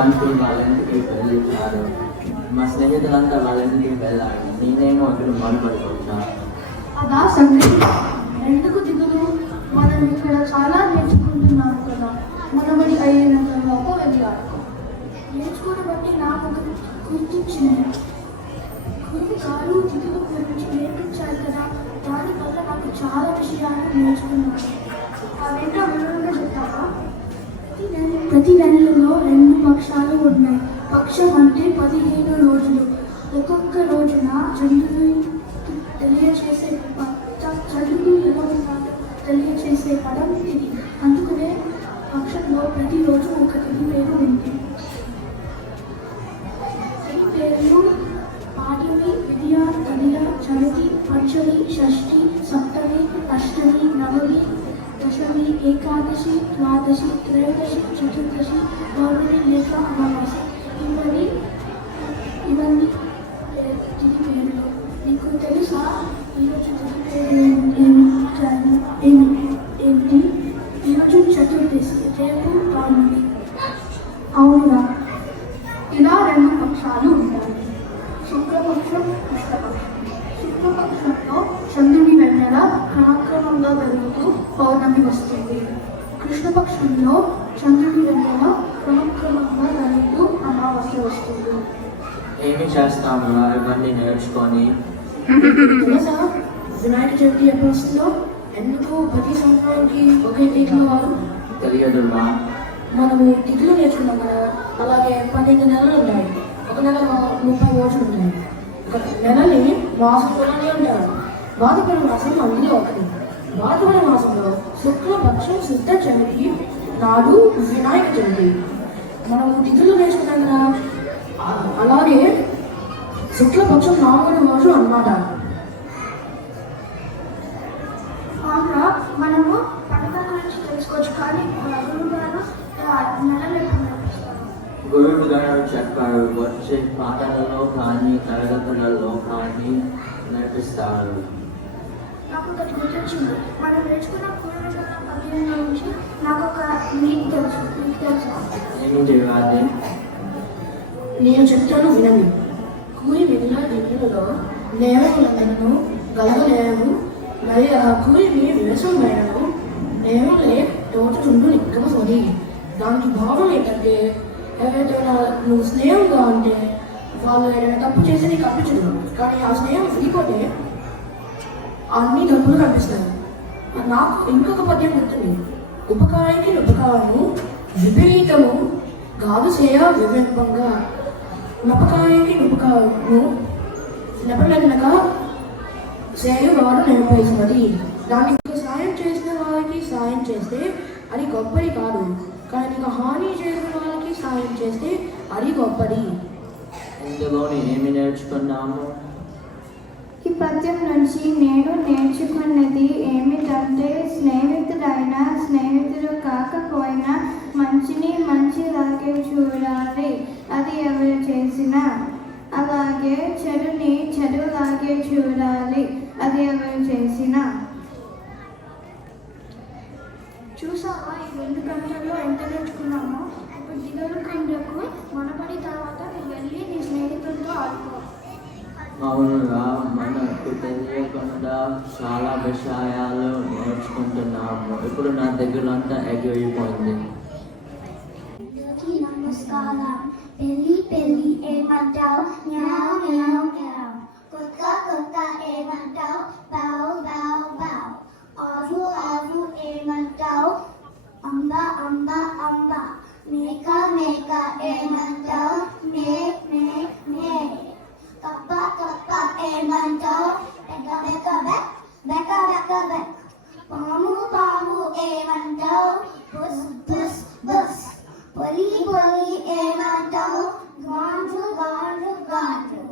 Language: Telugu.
అంకుల్ వాళ్ళ ఇంటికి వెళ్ళారు. మా స్నేహితులంతా వాళ్ళ ఇంటికి వెళ్ళారు. నేనేమో అక్కడ బాధపడుకోవచ్చా? అదా సంగతి. ఎందుకు దిగులు? మనం ఇక్కడ చాలా నేర్చుకుంటున్నాం కదా. మనబడి అయిన తర్వాత వెళ్ళి ఆడుకో. నేర్చుకుని బట్టి నాకు గుర్తించింది. గురువు గారు దిగులు గురించి నేర్పించారు కదా. దానివల్ల నాకు చాలా విషయాలు నేర్చుకున్నాను. అవేంటో వివరంగా చెప్తావా? ప్రతి నెలలో 2 పక్షాలు ఉన్నాయి. పక్షం అంటే 15 రోజులు. ఒక్కొక్క రోజున చంద్రుడు తెలియచేసే చంద్రుడు ఎలా ఉన్నాడో తెలియచేసే పదం ఇది. అందుకనే పక్షంలో ప్రతిరోజు ఒక తిథి పేరు ఉంది. ఈ పేర్లు పాడ్యమి, విద్య, తదియ, చవితి, పంచమి, షష్ఠి, సప్తమి, అష్టమి, నవమి, దశమి, ఏకాదశి, ద్వాదశి, త్రయోదశి, చతుర్దశి, పౌర్ణమి లేక అమావాస్య. ఇవన్నీ తిథి పేర్లు. నీకు తెలుసా ఈరోజు తిథి పేరు ఏమిటి? ఈరోజు చతుర్దశి, రేపు పౌర్ణమి. అవునా? ఇలా 2 పక్షాలు ఉంటాయి. శుక్లపక్షం, కృష్ణపక్షం. శుక్లపక్షంలో చంద్రుని వెన్నెల క్రమక్రమంగా పెరుగుతూ పౌర్ణమి వస్తుంది. కృష్ణపక్షంలో చంద్రుని వెన్నెల క్రమక్రమంగా పెరుగుతూ అమావాస్య వస్తుంది. ఏమి చేస్తాము ఇవన్నీ నేర్చుకొని? తెలుసా వినాయక చవితి ఎప్పుడు వస్తుందో? ఎందుకు ప్రతి సంవత్సరానికి ఒకే తిథిలో వారు? తెలియదు మా. మనము తిథులు నేర్చుకున్నాం కదా. అలాగే 12 నెలలు ఉంటాయి. ఒక నెలలో 30 రోజులు ఉంటాయి. ఒక నెలని మాసంలోనే ఉంటారు. భాద్రపద మాసం అందులో ఒకటి. భాద్రపద మాసంలో శుక్లపక్షం శుద్ధ చవితి నాడు వినాయక చవితి. మనము తిథులు నేర్చుకున్నాం కదా. అలాగే శుక్లపక్షం 4వ రోజు అన్నమాట. మనము పండుగ గురించి తెలుసుకోవచ్చు. కానీ గురువు గారు చెప్పారు వచ్చే పాటలలో కానీ తరగతులలో కానీ నేర్పిస్తారు. నాకు ఒకటి గుర్తొచ్చింది. మనం నేర్చుకున్న పూర్వజన్మ పద్యం గురించి నాకు ఒక నీతి తెలుసు. నీకు తెలుసా? ఏమిటి అది? నేను చెప్తాను వినండి. కూలి వెళ్ళిన దిగులలో నేవలను గలగలేవు. మరి ఆ కూలిని వివసం వేయడము నేవలే తోటచుండు నిక్కమసోది. దానికి భావం ఏంటంటే ఎవరైనా నువ్వు స్నేహంగా ఉంటే వాళ్ళు ఏదైనా తప్పు చేసి నీకు అనిపించదు. కానీ ఆ స్నేహం విడిపోతే అన్ని తప్పులు కనిపిస్తాయి. నాకు ఇంకొక పద్యం గుర్తుంది. ఉపకారానికి ఉపకారము విపరీతము గాదు చేయ వివేకంగా. నపకాయానికి ఉపకారము నెపలెన్నక చేయవాడు నేర్పేసినది. దానికి సాయం చేసిన వారికి సాయం చేస్తే అది గొప్పది కాదు. కానీ నీకు హాని చేసిన వాళ్ళకి సాయం చేస్తే అది గొప్పది. ఇందులోని ఏమి నేర్చుకున్నాము? ఈ పద్యం నుంచి నేను నేర్చుకున్నది ఏమిటంటే స్నేహితుడైనా స్నేహితుడు కాకపోయినా మంచిని మంచిలాగే చూడాలి. అది ఎవరు చేసినా. అలాగే చెడుని చెడులాగే చూడాలి. అది ఎవరు చేసినా. చూసావా ఈ 2 గంటల్లో ఎంత నేర్చుకున్నామో? ఇప్పుడు దిగులు కండకు మనపడి తర్వాత నువ్వు వెళ్ళి నీ స్నేహితులతో ఆడుకో. అవునురా, మనకు తెలియకుండా చాలా విషయాలు నేర్చుకుంటున్నాము. ఇప్పుడు నా దగ్గర అంతా ఎగిరిపోయింది. నమస్కారం. పెళ్ళి పెళ్ళి ఏమంటావు? మ్యావ్ మ్యావ్ మ్యావ్. కొత్త కొత్త ఏమంటావు? బావ్ బావ్ బావ్. ఆవు ఆవు ఏమంటావు? అంబ అంబ అంబ. మేక మేక ఏమంటావు? మే మే మే. కప్ప కప్ప ఏమంటావు? బెక బెక బెక్. బెక బెక బెక్. పాము పాము ఏమంటావు? బుస్ బుస్ బుస్. పొలి పొలి ఏమంటావు? గాండ్రు గాండ్రు గాండ్రు.